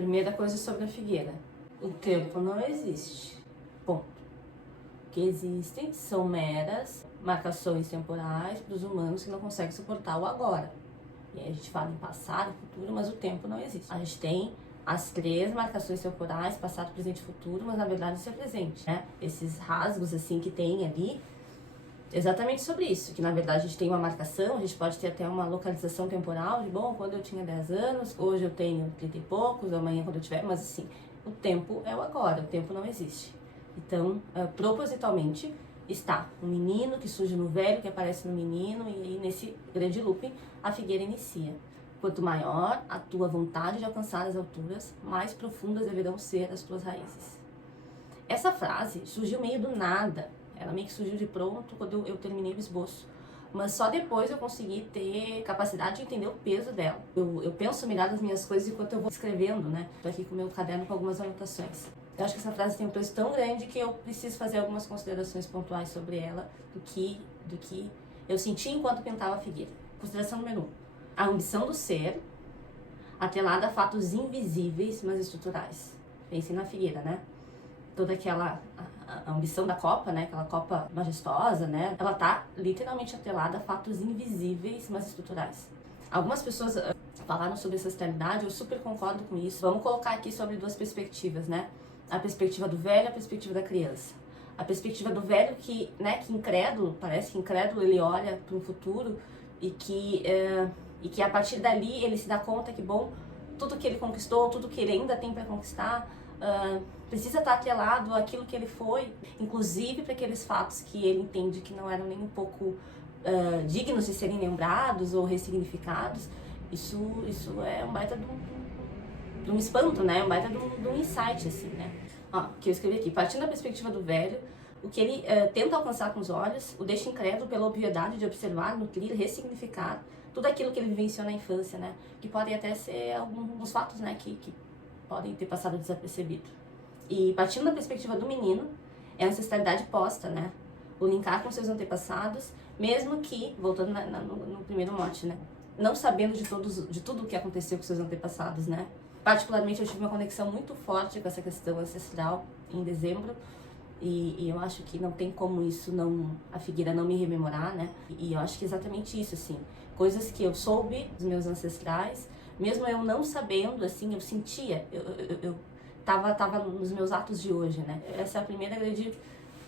Primeira coisa sobre a figueira. O tempo não existe. Ponto. O que existem são meras marcações temporais para os humanos que não conseguem suportar o agora. E aí a gente fala em passado, futuro, mas o tempo não existe. A gente tem as 3 marcações temporais, passado, presente e futuro, mas na verdade isso é presente, né? Esses rasgos assim que tem ali, exatamente sobre isso, que na verdade a gente tem uma marcação, a gente pode ter até uma localização temporal de, bom, quando eu tinha 10 anos, hoje eu tenho 30 e poucos, amanhã quando eu tiver, mas assim, o tempo é o agora, o tempo não existe. Então, propositalmente, está um menino que surge no velho, que aparece no menino, e aí nesse grande looping a figueira inicia. Quanto maior a tua vontade de alcançar as alturas, mais profundas deverão ser as tuas raízes. Essa frase surgiu meio do nada, ela meio que surgiu de pronto quando eu terminei o esboço. Mas só depois eu consegui ter capacidade de entender o peso dela. Eu penso melhor das minhas coisas enquanto eu vou escrevendo, né? Tô aqui com o meu caderno com algumas anotações. Eu acho que essa frase tem um peso tão grande que eu preciso fazer algumas considerações pontuais sobre ela, do que eu senti enquanto pintava a figueira. Consideração número 1. A ambição do ser, atrelada a fatos invisíveis, mas estruturais. Pensem na figueira, né? Toda aquela a ambição da copa, né? Aquela copa majestosa, né? Ela tá literalmente atrelada a fatos invisíveis, mas estruturais. Algumas pessoas falaram sobre ancestralidade, eu super concordo com isso. Vamos colocar aqui sobre 2 perspectivas, né? A perspectiva do velho e a perspectiva da criança. A perspectiva do velho que incrédulo, parece que incrédulo, ele olha para o futuro e que a partir dali ele se dá conta que, bom, tudo que ele conquistou, tudo que ele ainda tem para conquistar, precisa estar atrelado àquilo que ele foi, inclusive para aqueles fatos que ele entende que não eram nem um pouco dignos de serem lembrados ou ressignificados. Isso é um baita de um espanto, né? Um baita de um insight, assim, né? Ó, que eu escrevi aqui. Partindo da perspectiva do velho, o que ele tenta alcançar com os olhos, o deixa incrédulo pela obviedade de observar, nutrir, ressignificar tudo aquilo que ele vivenciou na infância, né? Que podem até ser alguns fatos, né? Que podem ter passado desapercebido. E partindo da perspectiva do menino, é a ancestralidade posta, né? O linkar com seus antepassados, mesmo que, voltando no primeiro mote, né? Não sabendo de tudo o que aconteceu com seus antepassados, né? Particularmente, eu tive uma conexão muito forte com essa questão ancestral em dezembro, e eu acho que não tem como isso a figueira não me rememorar, né? E eu acho que é exatamente isso, assim, coisas que eu soube dos meus ancestrais, mesmo eu não sabendo, assim, eu sentia, eu tava nos meus atos de hoje, né? Essa é a primeira grande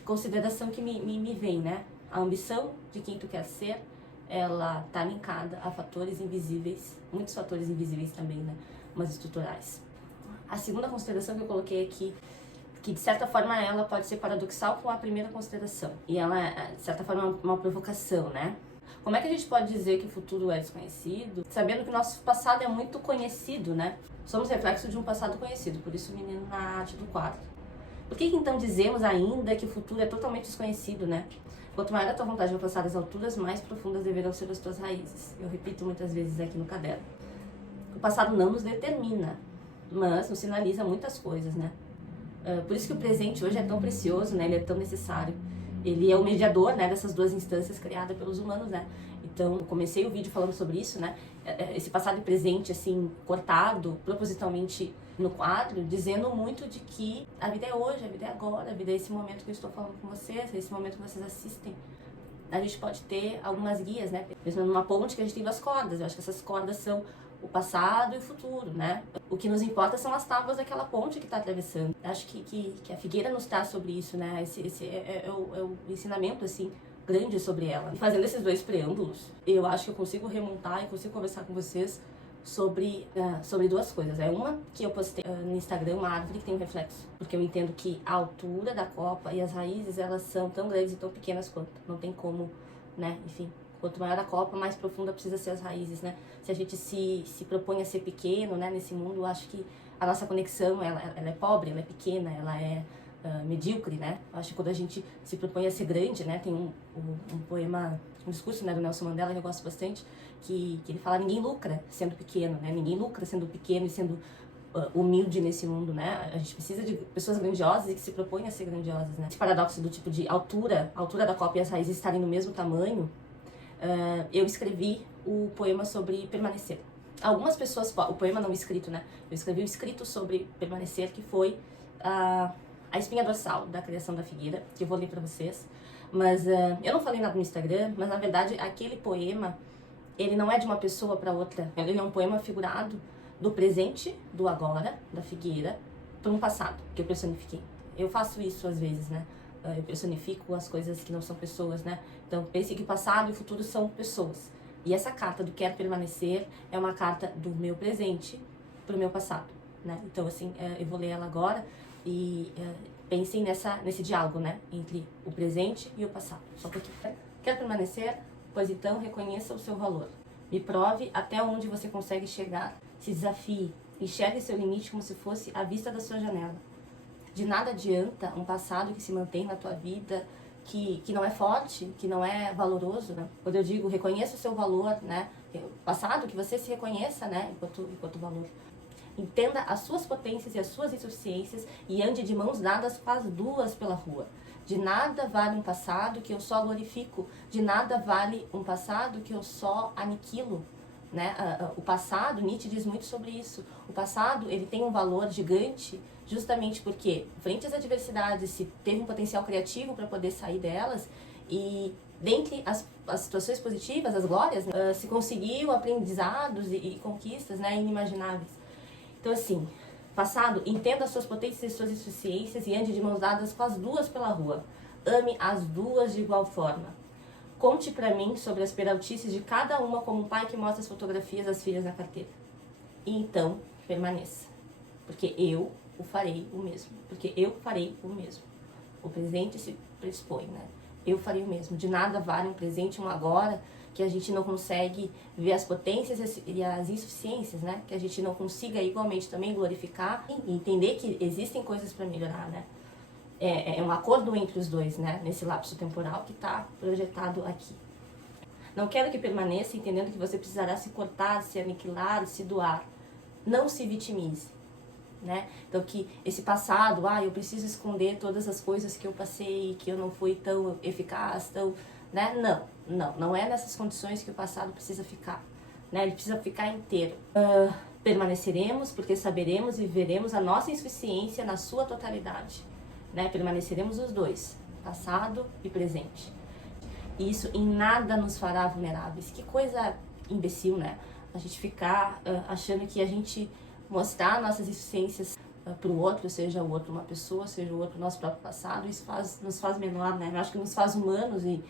consideração que me vem, né? A ambição de quem tu quer ser, ela tá linkada a fatores invisíveis, muitos fatores invisíveis também, né? Mas estruturais. A segunda consideração que eu coloquei aqui, que de certa forma ela pode ser paradoxal com a primeira consideração, e ela é, de certa forma, uma provocação, né? Como é que a gente pode dizer que o futuro é desconhecido, sabendo que o nosso passado é muito conhecido, né? Somos reflexo de um passado conhecido, por isso o menino na arte do quadro. Por que então dizemos ainda que o futuro é totalmente desconhecido, né? Quanto maior a tua vontade de alcançar as alturas, mais profundas deverão ser as tuas raízes. Eu repito muitas vezes aqui no caderno. O passado não nos determina, mas nos sinaliza muitas coisas, né? Por isso que o presente hoje é tão precioso, né? Ele é tão necessário. Ele é o mediador, né, dessas 2 instâncias criadas pelos humanos, né? Então, eu comecei o vídeo falando sobre isso, né? Esse passado e presente, assim, cortado propositalmente no quadro, dizendo muito de que a vida é hoje, a vida é agora, a vida é esse momento que eu estou falando com vocês, é esse momento que vocês assistem. A gente pode ter algumas guias, né? Mesmo numa ponte que a gente tem 2 cordas, eu acho que essas cordas são o passado e o futuro, né? O que nos importa são as tábuas daquela ponte que está atravessando. Acho que a figueira nos traz sobre isso, né? Esse é o ensinamento, assim, grande sobre ela. E fazendo esses 2 preâmbulos, eu acho que eu consigo remontar e consigo conversar com vocês sobre 2 coisas. É uma que eu postei no Instagram, uma árvore que tem um reflexo. Porque eu entendo que a altura da copa e as raízes, elas são tão grandes e tão pequenas quanto. Não tem como, né? Enfim. Quanto maior a copa, mais profunda precisa ser as raízes, né? Se a gente se propõe a ser pequeno, né, nesse mundo, eu acho que a nossa conexão, ela é pobre, ela é pequena, ela é medíocre, né? Eu acho que quando a gente se propõe a ser grande, né, tem um poema, um discurso, né, do Nelson Mandela que eu gosto bastante, que ele fala: ninguém lucra sendo pequeno, né? Ninguém lucra sendo pequeno e sendo humilde nesse mundo, né? A gente precisa de pessoas grandiosas e que se propõem a ser grandiosas, né? Esse paradoxo do tipo de altura, a altura da copa e as raízes estarem no mesmo tamanho. Eu escrevi o poema sobre permanecer. Algumas pessoas, o poema não escrito, né? Eu escrevi o escrito sobre permanecer, que foi a espinha dorsal da criação da figueira, que eu vou ler para vocês. Mas eu não falei nada no Instagram, mas na verdade aquele poema, ele não é de uma pessoa para outra. Ele é um poema figurado do presente, do agora, da figueira, para um passado, que eu personifiquei. Eu faço isso às vezes, né? Eu personifico as coisas que não são pessoas, né? Então pense que o passado e o futuro são pessoas. E essa carta do quero permanecer é uma carta do meu presente para o meu passado, né? Então assim, eu vou ler ela agora e pensem nesse diálogo, né? Entre o presente e o passado. Só um pouquinho. Quero permanecer, pois então reconheça o seu valor. Me prove até onde você consegue chegar. Se desafie. Enxergue seu limite como se fosse a vista da sua janela. De nada adianta um passado que se mantém na tua vida, que não é forte, que não é valoroso, né? Quando eu digo reconheça o seu valor, né? Passado, que você se reconheça, né? Enquanto valor. Entenda as suas potências e as suas insuficiências e ande de mãos dadas com as duas pela rua. De nada vale um passado que eu só glorifico. De nada vale um passado que eu só aniquilo. Né? O passado, Nietzsche diz muito sobre isso. O passado, ele tem um valor gigante justamente porque, frente às adversidades, se teve um potencial criativo para poder sair delas e, dentre as situações positivas, as glórias, né? Se conseguiu aprendizados e conquistas, né? Inimagináveis. Então, assim, passado, entenda as suas potências e suas insuficiências e ande de mãos dadas com as duas pela rua. Ame as duas de igual forma. Conte pra mim sobre as peraltices de cada uma como um pai que mostra as fotografias das filhas na carteira. E então, permaneça. Porque eu o farei o mesmo. Porque eu farei o mesmo. O presente se predispõe, né? Eu farei o mesmo. De nada vale um presente, um agora, que a gente não consegue ver as potências e as insuficiências, né? Que a gente não consiga igualmente também glorificar e entender que existem coisas para melhorar, né? É um acordo entre os dois, né? Nesse lapso temporal que está projetado aqui. Não quero que permaneça entendendo que você precisará se cortar, se aniquilar, se doar. Não se vitimize, né? Então que esse passado, eu preciso esconder todas as coisas que eu passei, que eu não fui tão eficaz, tão, né? Não é nessas condições que o passado precisa ficar, né? Ele precisa ficar inteiro. Permaneceremos porque saberemos e viveremos a nossa insuficiência na sua totalidade, né? Permaneceremos os dois, passado e presente. E isso em nada nos fará vulneráveis. Que coisa imbecil, né? A gente ficar achando que a gente mostrar nossas insuficiências para o outro, seja o outro uma pessoa, seja o outro nosso próprio passado, isso nos faz menor, né? Eu acho que nos faz humanos e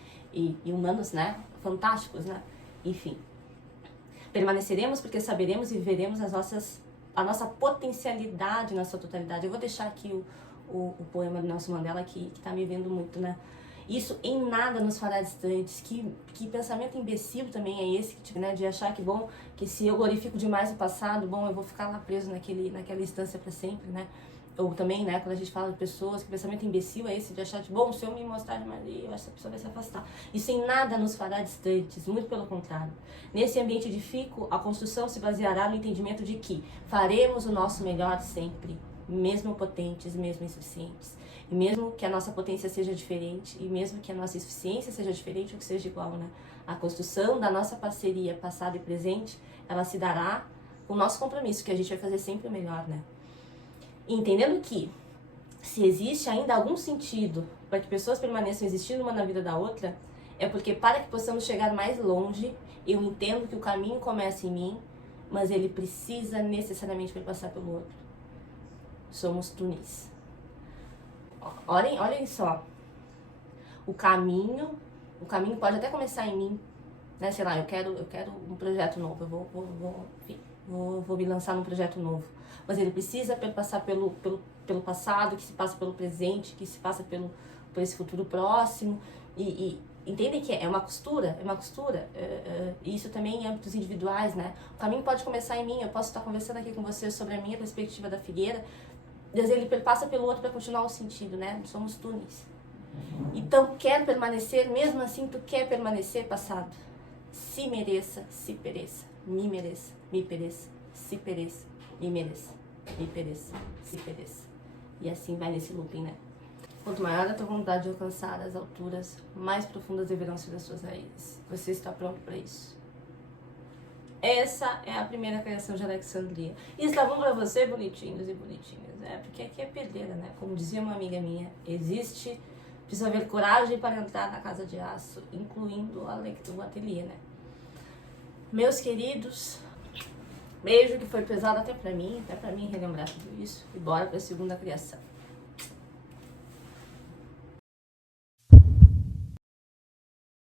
humanos, né? Fantásticos, né? Enfim. Permaneceremos porque saberemos e viveremos a nossa potencialidade na sua totalidade. Eu vou deixar aqui o poema do Nelson Mandela que tá me vendo muito, né? Isso em nada nos fará distantes. Que pensamento imbecil também é esse, tipo, né? De achar que se eu glorifico demais o passado, eu vou ficar lá preso naquela instância para sempre, né? Ou também, né, quando a gente fala de pessoas, que pensamento imbecil é esse de achar, se eu me mostrar demais, eu acho que essa pessoa vai se afastar. Isso em nada nos fará distantes, muito pelo contrário. Nesse ambiente de fico, a construção se baseará no entendimento de que faremos o nosso melhor sempre, mesmo potentes, mesmo insuficientes. E mesmo que a nossa potência seja diferente, e mesmo que a nossa insuficiência seja diferente ou que seja igual, né? A construção da nossa parceria passado e presente, ela se dará com o nosso compromisso, que a gente vai fazer sempre o melhor, né? E entendendo que, se existe ainda algum sentido para que pessoas permaneçam existindo uma na vida da outra, é porque para que possamos chegar mais longe, eu entendo que o caminho começa em mim, mas ele precisa necessariamente passar pelo outro. Somos tunis. Olhem só. O caminho pode até começar em mim, né? Sei lá, eu quero um projeto novo, eu vou me lançar num projeto novo. Mas ele precisa passar pelo passado, que se passa pelo presente, que se passa por esse futuro próximo. E entendem que é uma costura, e isso também em âmbitos individuais, né? O caminho pode começar em mim, eu posso estar conversando aqui com vocês sobre a minha perspectiva da figueira, mas ele passa pelo outro para continuar o sentido, né? Somos túneis. Então, quer permanecer, mesmo assim tu quer permanecer passado. Se mereça, se pereça, me mereça, me pereça, se pereça, me mereça, me pereça, se pereça. E assim vai nesse looping, né? Quanto maior a tua vontade de alcançar as alturas, mais profundas deverão ser as suas raízes. Você está pronto para isso? Essa é a primeira criação de Alexandria. E está bom pra você, bonitinhos e bonitinhas, né? Porque aqui é pedreira, né? Como dizia uma amiga minha, precisa haver coragem para entrar na casa de aço, incluindo o ateliê, né? Meus queridos, beijo que foi pesado até pra mim relembrar tudo isso. E bora pra segunda criação.